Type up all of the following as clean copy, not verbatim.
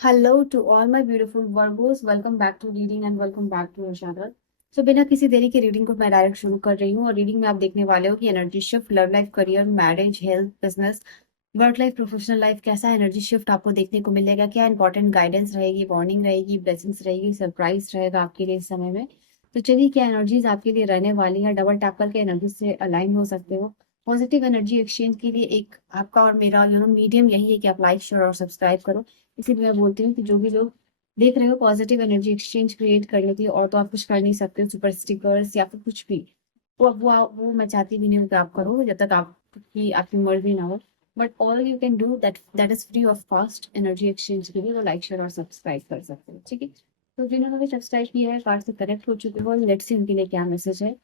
Hello to all my beautiful virgos, welcome back to reading and welcome back to your channel. So बिना किसी देरी के reading को मैं डायरेक्ट शुरू कर रही हूँ और रीडिंग में आप देखने वाले हो कि energy shift, love life, career, marriage, health, business, work life, professional life, कैसा एनर्जी शिफ्ट आपको देखने को मिलेगा, क्या इंपॉर्टेंट गाइडेंस रहेगी, वार्निंग रहेगी, ब्लेसिंग्स रहेगी, सरप्राइज रहेगा आपके लिए इस समय में। तो चलिए, क्या एनर्जीज आपके लिए रहने वाली है, डबल टैप करके एनर्जी से अलाइन हो सकते हो। पॉजिटिव एनर्जी एक्सचेंज के लिए एक आपका और मेरा मीडियम यही है कि आप लाइक, शेयर और सब्सक्राइब करो। इसीलिए मैं बोलती हूँ कि जो भी लोग देख रहे हो पॉजिटिव एनर्जी एक्सचेंज क्रिएट करने के लिए, और तो आप कुछ कर नहीं सकते हो, सुपर स्टिकर्स या फिर कुछ भी। वो मैं चाहती भी नहीं हूँ कि आप करो जब तक आपकी आपकी मर्जी ना हो। But all you can do that is free of cost energy exchange के लिए, तो लाइक, शेयर और सब्सक्राइब कर सकते हो, ठीक है। तो जिन्होंने भी सब्सक्राइब किया है, कार्ड से कनेक्ट हो चुके हो, लेट्स सी उनके लिए क्या मैसेज है।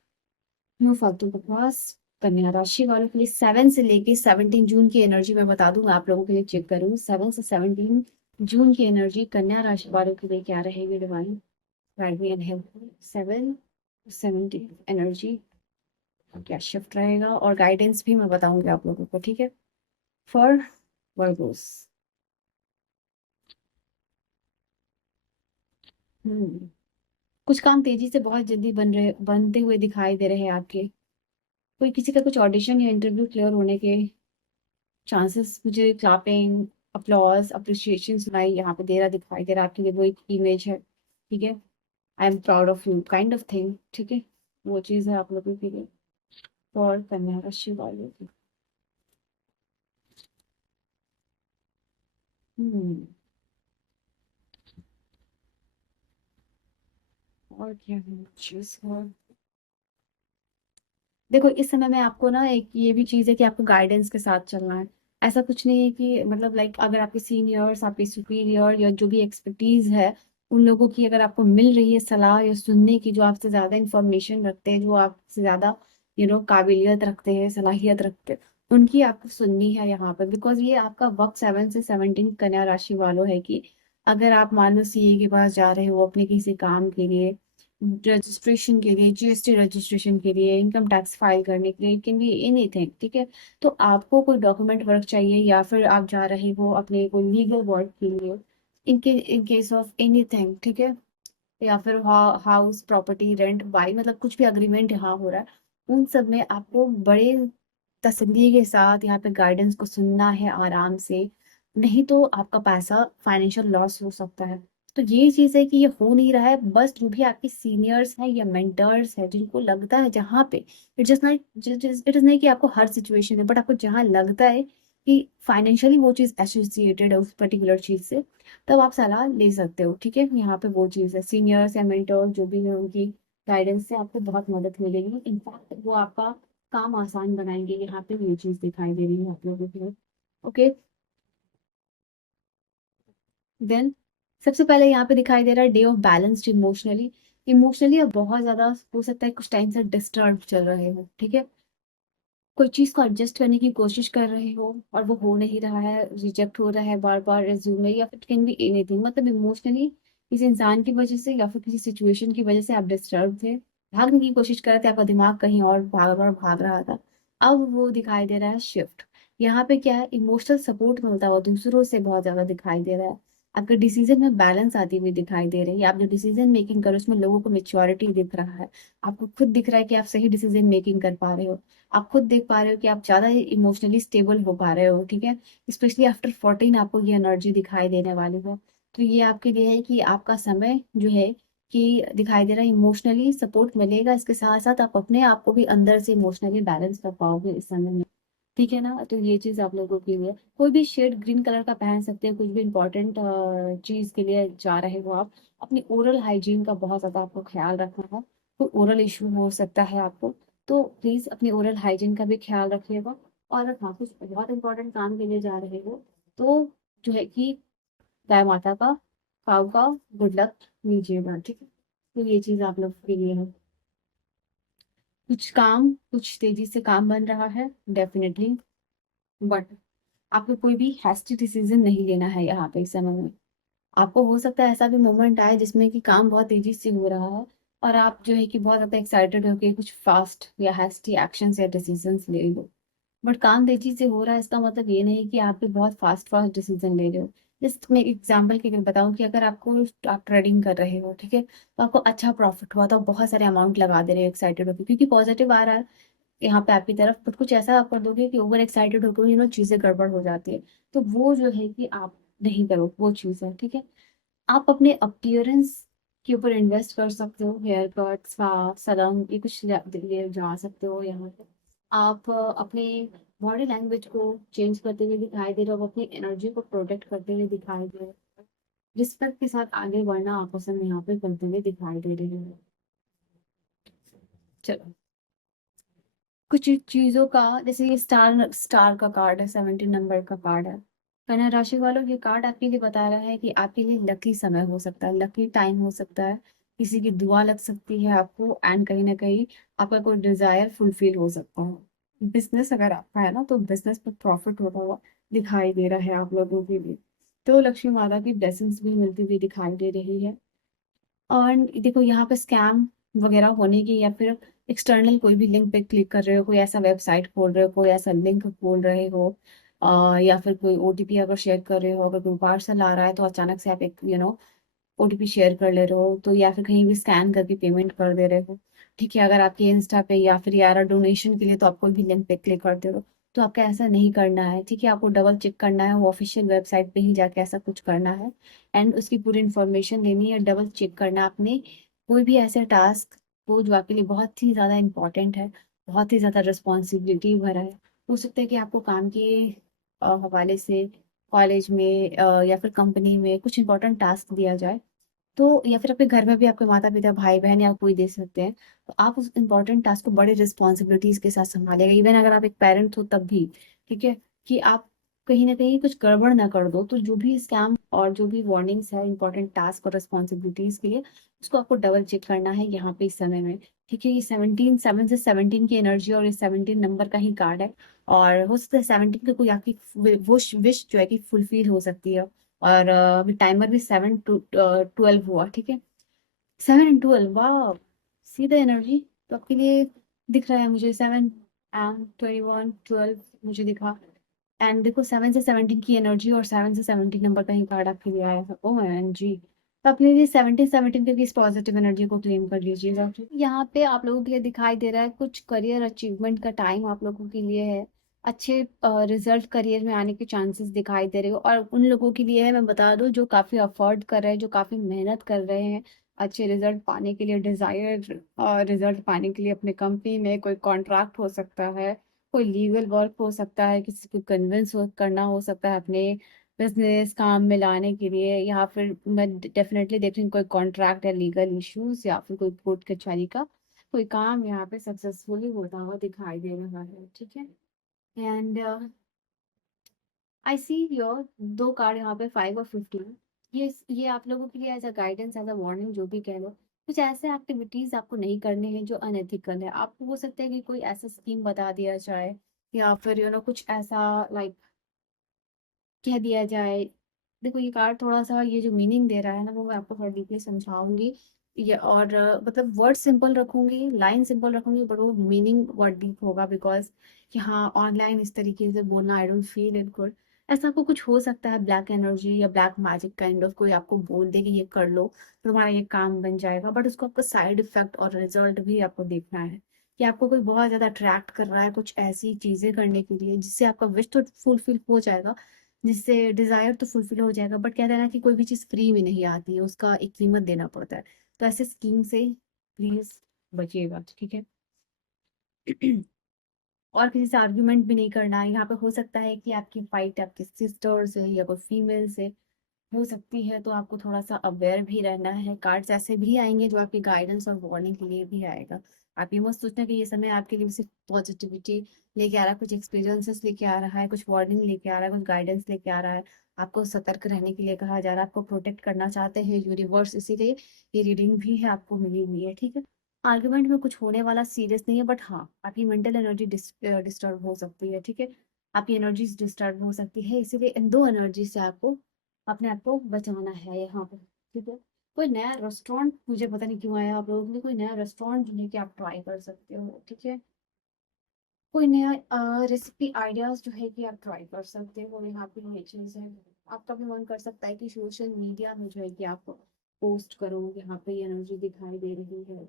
नो फालतू बकवास। कन्या राशि वालों के लिए 7 से लेके 17 जून की एनर्जी मैं बता दूंगा, आप लोगों के लिए चेक करूँ। 7 से 17 जून की एनर्जी कन्या राशि वालों के लिए क्या रहेगी divine, guide me and help. 7-17 energy क्या शिफ्ट रहेगा, और गाइडेंस भी मैं बताऊंगी आप लोगों को, ठीक है। For Virgo's. हम्म कुछ काम तेजी से बहुत जल्दी बनते हुए दिखाई दे रहे हैं आपके। कोई किसी का कुछ ऑडिशन या इंटरव्यू क्लियर होने के चांसेस मुझे क्लैपिंग, अप्लॉज, अप्रिशिएशन सुनाई यहाँ पे दे रहा, दिखाई दे रहा आपके लिए, वो एक इमेज है, ठीक है। I am proud of you kind of thing, ठीक है। वो चीज़ है आप लोगों के लिए। और कन्या राशि वालों की हम्म और क्या है चीज। और देखो, इस समय में आपको ना एक ये भी चीज है कि आपको गाइडेंस के साथ चलना है। ऐसा कुछ नहीं है कि मतलब लाइक अगर आपके सीनियर्स, आपके सुपीरियर या जो भी एक्सपर्टीज है, उन लोगों की अगर आपको मिल रही है सलाह या सुनने की, जो आपसे ज्यादा इंफॉर्मेशन रखते हैं, जो आपसे ज्यादा काबिलियत रखते हैं, सलाहियत रखते हैं, उनकी आपको सुननी है यहाँ पर। बिकॉज ये आपका वक्त 7 से 17 कन्या राशि वालों है कि अगर आप मान लो सीए के पास जा रहे हो अपने किसी काम के लिए, रजिस्ट्रेशन के लिए, जीएसटी रजिस्ट्रेशन के लिए, इनकम टैक्स फाइल करने के लिए, इट कैन बी एनीथिंग, ठीक है। तो आपको कोई डॉक्यूमेंट वर्क चाहिए या फिर आप जा रहे हो अपने कोई लीगल वर्क के लिए, इन केस ऑफ एनीथिंग, ठीक है। या फिर हाउस प्रॉपर्टी रेंट बाई, मतलब कुछ भी अग्रीमेंट यहाँ हो रहा है, उन सब में आपको बड़े तसल्ली के साथ यहाँ पे गाइडेंस को सुनना है आराम से। नहीं तो आपका पैसा फाइनेंशियल लॉस हो सकता है। तो ये चीज है कि ये हो नहीं रहा है, बस जो भी आपके सीनियर्स हैं या मेंटर्स हैं जिनको लगता है जहाँ पे, इट इज नहीं कि आपको हर सिचुएशन में, बट आपको जहाँ लगता है कि फाइनेंशियली वो चीज एसोसिएटेड है उस पर्टिकुलर चीज से, तब आप सलाह ले सकते हो, ठीक है। यहाँ पे वो चीज़ है, सीनियर्स या मेंटर जो भी है उनकी गाइडेंस से आपको बहुत मदद मिलेगी। इनफैक्ट वो आपका काम आसान बनाएंगे, यहाँ पे ये चीज़ दिखाई दे रही है आप लोगों को। ओके, देन सबसे पहले यहाँ पे दिखाई दे रहा है day of balanced emotionally. Emotionally आप बहुत ज्यादा हो सकता है कुछ टाइम से डिस्टर्ब चल रहे हो, ठीक है। कोई चीज को एडजस्ट करने की कोशिश कर रहे हो और वो हो नहीं रहा है, रिजेक्ट हो रहा है बार बार रिज्यूमे, या फिर कैन बी एनीथिंग, मतलब इमोशनली किसी इंसान की वजह से या फिर किसी सिचुएशन की वजह से आप डिस्टर्ब थे, भागने की कोशिश कर रहे थे, आपका दिमाग कहीं और भाग रहा था। अब वो दिखाई दे रहा है शिफ्ट। यहाँ पे क्या है, इमोशनल सपोर्ट मिलता हुआ दूसरों से बहुत ज्यादा दिखाई दे रहा है। आपका डिसीजन में बैलेंस आती हुई दिखाई दे रही है। आप जो डिसीजन मेकिंग करो उसमें लोगों को मेच्योरिटी दिख रहा है। आपको खुद दिख रहा है कि आप सही डिसीजन मेकिंग कर पा रहे हो। आप खुद देख पा रहे हो कि आप ज्यादा इमोशनली स्टेबल हो पा रहे हो, ठीक है। स्पेशली आफ्टर 14 आपको ये एनर्जी दिखाई देने वाली है। तो ये आपके लिए है कि आपका समय जो है कि दिखाई दे रहा है, इमोशनली सपोर्ट मिलेगा, इसके साथ साथ आप अपने आप को भी अंदर से इमोशनली बैलेंस कर पाओगे इस समय में, ठीक है ना। तो ये चीज आप लोगों के लिए, कोई भी शेड ग्रीन कलर का पहन सकते हैं, कुछ भी इंपॉर्टेंट चीज के लिए जा रहे हो आप। अपनी ओरल हाइजीन का बहुत ज्यादा आपको ख्याल रखना है। कोई ओरल इशू हो सकता है आपको, तो प्लीज अपनी ओरल हाइजीन का भी ख्याल रखिएगा। और हाँ, कुछ बहुत इंपॉर्टेंट काम के लिए जा रहे हो तो जो है कि गाय माता का, काऊ का गुड लक लीजिएगा, ठीक है। तो ये चीज आप लोग के लिए है। कुछ तेजी से काम बन रहा है डेफिनेटली, बट आपको कोई भी हैस्टी डिसीजन नहीं लेना है यहाँ पे इस समय में। आपको हो सकता है ऐसा भी मोमेंट आए जिसमें कि काम बहुत तेजी से हो रहा है और आप जो है कि बहुत ज्यादा एक्साइटेड हो कि कुछ फास्ट या हैस्टी एक्शंस या डिसीजंस ले लो। बट काम तेजी से हो रहा है इसका मतलब ये नहीं कि आप भी बहुत फास्ट फास्ट डिसीजन ले रहे हो। जस्ट मैं एग्जांपल के लिए बताऊं कि अगर आपको आप ट्रेडिंग कर रहे हो, ठीक है, तो आपको अच्छा प्रॉफिट हुआ तो आप बहुत सारे अमाउंट लगा दे रहे हो एक्साइटेड होकर, क्योंकि पॉजिटिव आ रहा है यहाँ पे आपकी तरफ, बट कुछ ऐसा आप कर दोगे कि ओवर एक्साइटेड होकर चीजें गड़बड़ हो जाती है। तो वो जो है कि आप नहीं करो वो चीज़ है, ठीक है। आप अपने अपीयरेंस के ऊपर इन्वेस्ट कर सकते हो, हेयर कट, स्पा, सलून, ये कुछ ये जा सकते हो यहाँ पे। आप अपने बॉडी लैंग्वेज को चेंज करते हुए दिखाई दे रहे हो, अपनी एनर्जी को प्रोटेक्ट करते हुए दिखाई दे रहे हो, रिस्पेक्ट के साथ आगे बढ़ना आपस में यहाँ पे करते हुए दिखाई दे रहे हो। चलो, कुछ चीजों का, जैसे ये स्टार स्टार का कार्ड है, 17 नंबर का कार्ड है। कन्या राशि वालों, ये कार्ड आपके लिए बता रहा है कि आपके लिए लकी समय हो सकता है, लकी टाइम हो सकता है, किसी की दुआ लग सकती है आपको, एंड कहीं ना कहीं आपका कोई डिजायर फुलफिल हो सकता है। बिजनेस अगर आपका है ना, तो बिजनेस में प्रॉफिट होता हुआ दिखाई दे रहा है आप लोगों के लिए। तो लक्ष्मी माता की ब्लेसिंग्स भी मिलती हुई दिखाई दे रही है। और देखो यहाँ पे स्कैम वगैरह होने की, या फिर एक्सटर्नल कोई भी लिंक पे क्लिक कर रहे हो, कोई ऐसा वेबसाइट खोल रहे हो, कोई ऐसा लिंक खोल रहे हो, या फिर कोई ओटीपी अगर शेयर कर रहे हो, अगर कोई पार्सल आ रहा है तो अचानक से आप एक ओटीपी शेयर कर ले रहे हो, तो या फिर कहीं भी स्कैन करके पेमेंट कर दे रहे हो, ठीक है, अगर आपके इंस्टा पे या फिर यार डोनेशन के लिए तो आप कोई भी लिंक पे क्लिक कर दे रहे हो, तो आपका ऐसा नहीं करना है, ठीक है। आपको डबल चेक करना है, वो ऑफिशियल वेबसाइट पे ही जाके ऐसा कुछ करना है, एंड उसकी पूरी इन्फॉर्मेशन लेनी है, डबल चेक करना है आपने कोई भी ऐसे टास्क को जो आपके लिए बहुत ही ज़्यादा इंपॉर्टेंट है, बहुत ही ज़्यादा रिस्पॉन्सिबिलिटी भरा है। हो सकता है कि आपको काम के हवाले से कॉलेज में या फिर कंपनी में कुछ इंपॉर्टेंट टास्क दिया जाए, तो या फिर अपने घर में भी आपके माता पिता भाई बहन या कोई दे सकते हैं, तो आप उस इंपॉर्टेंट टास्क को बड़े रिस्पॉन्सिबिलिटीज के साथ संभालेगा, इवन अगर आप एक पेरेंट हो तब भी, ठीक है, कि आप कहीं ना कहीं कुछ गड़बड़ ना कर दो, तो जो भी स्कैम और जो भी वार्निंग्स है इंपॉर्टेंट टास्क और रिस्पॉन्सिबिलिटीज के लिए, उसको आपको डबल चेक करना है यहाँ पे इस समय में, ठीक है। ये 17 7 से 17 की एनर्जी और ये 17 नंबर का ही कार्ड है, और हो सकता है 17 का कोई आपकी विश जो है कि फुलफिल हो सकती है। और अभी टाइमर भी 7 to 12 हुआ, ठीक है। 7 and 12, वाह, सीधा एनर्जी तो आपके लिए दिख रहा है मुझे। 7 and 21 12 मुझे दिखा। एंड देखो 7 से 17 की एनर्जी और 7 से 17 नंबर का ही कार्ड आपके लिए आया था, ओ एन जी। तो अपने लिए 17 के भी इस पॉजिटिव एनर्जी को क्लेम कर लीजिएगा। यहाँ पे आप लोगों के लिए दिखाई दे रहा है कुछ करियर अचीवमेंट का टाइम आप लोगों के लिए है। अच्छे रिजल्ट करियर में आने के चांसेस दिखाई दे रहे हो, और उन लोगों के लिए है, मैं बता दूं, जो काफी अफोर्ड कर रहे हैं, जो काफी मेहनत कर रहे हैं अच्छे रिजल्ट पाने के लिए, डिजायर रिजल्ट पाने के लिए अपने कंपनी में। कोई कॉन्ट्रैक्ट हो सकता है, कोई लीगल वर्क हो सकता है, किसी को कन्विंस करना हो सकता है अपने बिजनेस काम में लाने के लिए, या फिर मैं डेफिनेटली देख रही हूँ कोई कॉन्ट्रैक्ट या लीगल इश्यूज या फिर कोई कोर्ट कचहरी का कोई काम यहाँ पे सक्सेसफुली होता हुआ दिखाई दे रहा है, ठीक है। एंड आई सी योर दो कार्ड यहाँ पे 5 और 15। ये आप लोगों के लिए as a guidance, as a warning, जो भी कह लो, कुछ ऐसे एक्टिविटीज आपको नहीं करने हैं जो अनएथिकल है। आपको हो सकता है कि कोई ऐसा स्कीम बता दिया जाए, या फिर कुछ ऐसा लाइक कह दिया जाए। देखो ये कार्ड थोड़ा सा, ये जो मीनिंग दे रहा है ना, वो मैं आपको थोड़ा डीपली समझाऊंगी। ये और मतलब वर्ड सिंपल रखूंगी, लाइन सिंपल रखूंगी, बट वो मीनिंग वर्ड डीप होगा, बिकॉज कि हाँ, ऑनलाइन इस तरीके से बोलना I don't feel it good. ऐसा आपको कुछ हो सकता है, ब्लैक एनर्जी या ब्लैक मैजिक काइंड ऑफ, कोई आपको बोल दे कि ये कर लो तो तुम्हारा ये काम बन जाएगा, बट उसको आपको साइड इफेक्ट और रिजल्ट भी आपको देखना है, कि आपको कोई बहुत ज्यादा अट्रैक्ट कर रहा है कुछ ऐसी चीजें करने के लिए जिससे आपका विश तो फुलफिल हो जाएगा, जिससे डिजायर तो फुलफिल हो जाएगा, बट कहते हैं ना कि कोई भी चीज फ्री में नहीं आती है, उसका एक कीमत देना पड़ता है। तो ऐसे स्कीम से प्लीज बचिएगा, ठीक है। और किसी से आर्ग्यूमेंट भी नहीं करना है। यहाँ पे हो सकता है कि आपकी फाइट आपके सिस्टर से या कोई फीमेल से हो सकती है, तो आपको थोड़ा सा अवेयर भी रहना है। कार्ड्स ऐसे भी आएंगे जो आपकी गाइडेंस और वार्निंग के लिए भी आएगा। आप ये मत सोचना कि ये समय आपके लिए सिर्फ पॉजिटिविटी लेके आ रहा है, कुछ एक्सपीरियंसेस लेके आ रहा है, कुछ वार्निंग लेके आ रहा है, कुछ गाइडेंस लेके आ रहा है। आपको सतर्क रहने के लिए कहा जा रहा है, आपको प्रोटेक्ट करना चाहते हैं यूनिवर्स, इसीलिए ये रीडिंग भी है आपको मिली हुई है, ठीक है। आर्गुमेंट में कुछ होने वाला सीरियस नहीं है, बट हाँ, आपकी मेंटल एनर्जी डिस्टर्ब हो सकती है, ठीक है। आपकी एनर्जीज डिस्टर्ब हो सकती है, इसीलिए इन दो एनर्जी से आपको अपने आप को बचाना है यहाँ पे, ठीक है। कोई नया रेस्टोरेंट, मुझे पता नहीं क्यों आया आप लोगों के लिए, कोई नया रेस्टोरेंट जो है कि आप ट्राई कर सकते हो, ठीक है। कोई नया रेसिपी आइडियाज जो है कि आप ट्राई कर सकते हो, यहाँ पे ये चीज़ है। आपका भी मन कर सकता है कि सोशल मीडिया में जो है कि आप पोस्ट करो, यहाँ पे एनर्जी दिखाई दे रही है।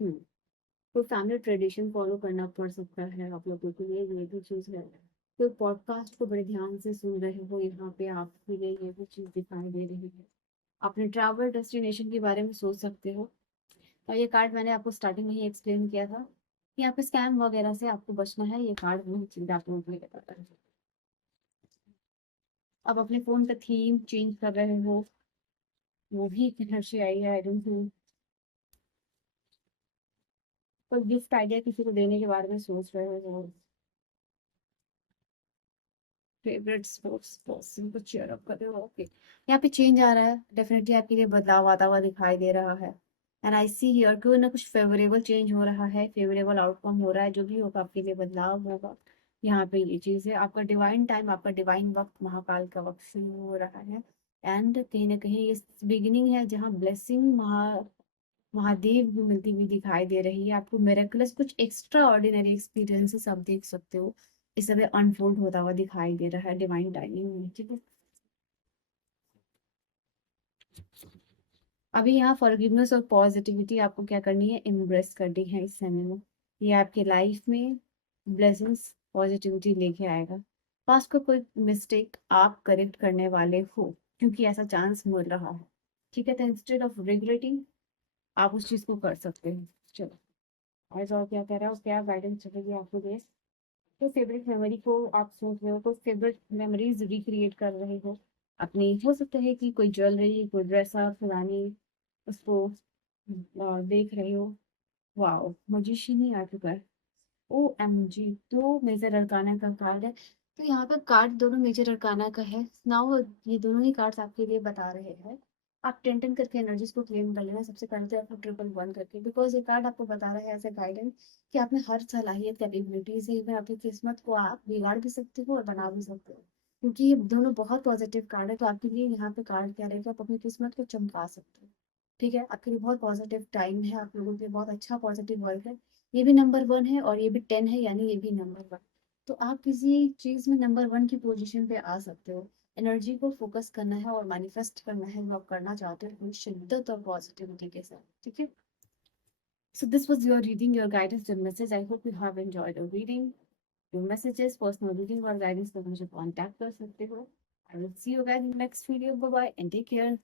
हम्म। कोई फैमिली ट्रेडिशन फॉलो करना पड़ सकता है आप लोगों के लिए, ये भी चीज़ है। कोई पॉडकास्ट को बड़े ध्यान से सुन रहे हो, यहाँ पे आपके लिए ये भी चीज़ दिखाई दे रही है। अपने ट्रैवल डेस्टिनेशन के बारे में सोच सकते हो। और ये कार्ड मैंने आपको स्टार्टिंग में ही एक्सप्लेन किया था कि यहाँ पे स्कैम वगैरह से आपको बचना है, ये कार्ड वही चीज़ आप लोगों को ये बताता है। अब अपने फोन का थीम चेंज कर रहे हो, वो भी एक एनर्जी आई है, आई डोंट नो। कोई गिफ्ट आइडिया किसी को देने के बारे में सोच रहे हो। फेवरेट स्पोर्ट्स पर्सन को चीयर अप कर रहे हो, ओके। यहाँ पे चेंज आ रहा है, डेफिनेटली आपके लिए बदलाव आता हुआ दिखाई दे रहा है। एंड आई सी हियर कोई ना कुछ फेवरेबल चेंज हो रहा है, फेवरेबल आउटकम हो रहा है, जो भी होगा आपके लिए बदलाव होगा। यहाँ पे ये चीज है, आपका डिवाइन टाइम, आपका डिवाइन वक्त, महाकाल का वक्त शुरू हो रहा है। एंड कहीं ना कहीं ये बिगिनिंग है जहाँ ब्लेसिंग महादेव भी मिलती हुई दिखाई दे रही है आपको। मेरेकुलस कुछ एक्स्ट्रा ऑर्डिनरी एक्सपीरियंसेस आप देख सकते हो, इस समय अनफोल्ड होता हुआ दिखाई दे रहा है डिवाइन टाइमिंग में, ठीक है। अभी यहाँ फॉरगिवनेस और पॉजिटिविटी आपको क्या करनी है, इम्ब्रेस करनी है इस समय में। ये आपके लाइफ में ब्लेसिंग्स पॉजिटिविटी लेके आएगा। पास्ट का कोई मिस्टेक आप करेक्ट करने वाले हो, क्योंकि ऐसा चांस मिल रहा है, ठीक है। तो इंस्टेड ऑफ रिग्रेटिंग आप उस चीज को कर सकते हो। चलो, और क्या कह रहा हो, क्या गाइडेंस चलेगी आपको लिए। तो फेवरेट मेमोरी को आप सोच रहे हो, कोई फेवरेट मेमोरीज रिक्रिएट कर रहे हो अपनी, हो सकता है कि कोई ज्वेलरी, कोई ड्रेस आप पुरानी उसको देख रहे हो। वाओ, मजिशियन ही आ चुका है। ओ एम जी, दो मेजर अरकाना का कार्ड है। तो यहाँ पे कार्ड दोनों मेजर अरकाना का है नाउ। ये दोनों ही कार्ड्स आपके लिए बता रहे हैं। आप टेन टेन करके एनर्जीज को क्लेम कर लेना सबसे पहले, तो आपको ट्रिपल वन करके, बिकॉज ये कार्ड आपको बता रहा है एज ए गाइडेंस कि आप में हर सलाहियत कैपेबिलिटीज है, इवन आपकी किस्मत को आप बिगाड़ भी सकते हो और बना भी सकते हो। क्योंकि ये दोनों बहुत पॉजिटिव कार्ड है, तो आपके लिए यहाँ पे कार्ड क्या रहेगा, आप अपनी किस्मत को चमका सकते हो। ठीक है, आपके लिए बहुत पॉजिटिव टाइम है, आप लोगों के लिए बहुत अच्छा पॉजिटिव वर्क है। ये भी नंबर वन है और ये भी टेन है, यानी ये भी नंबर वन। तो आप किसी चीज में नंबर वन की पोजीशन पे आ सकते हो। एनर्जी को फोकस करना है और मैनिफेस्ट करना है, जो आप करना चाहते हो पूरी शिद्दत और पॉजिटिविटी के साथ, ठीक है। So this was your reading, your guidance, your message. I hope you have enjoyed the reading. Your messages, personal reading और guidance को मुझे contact कर सकते हो। I will see you guys in the next video. Bye bye and take care.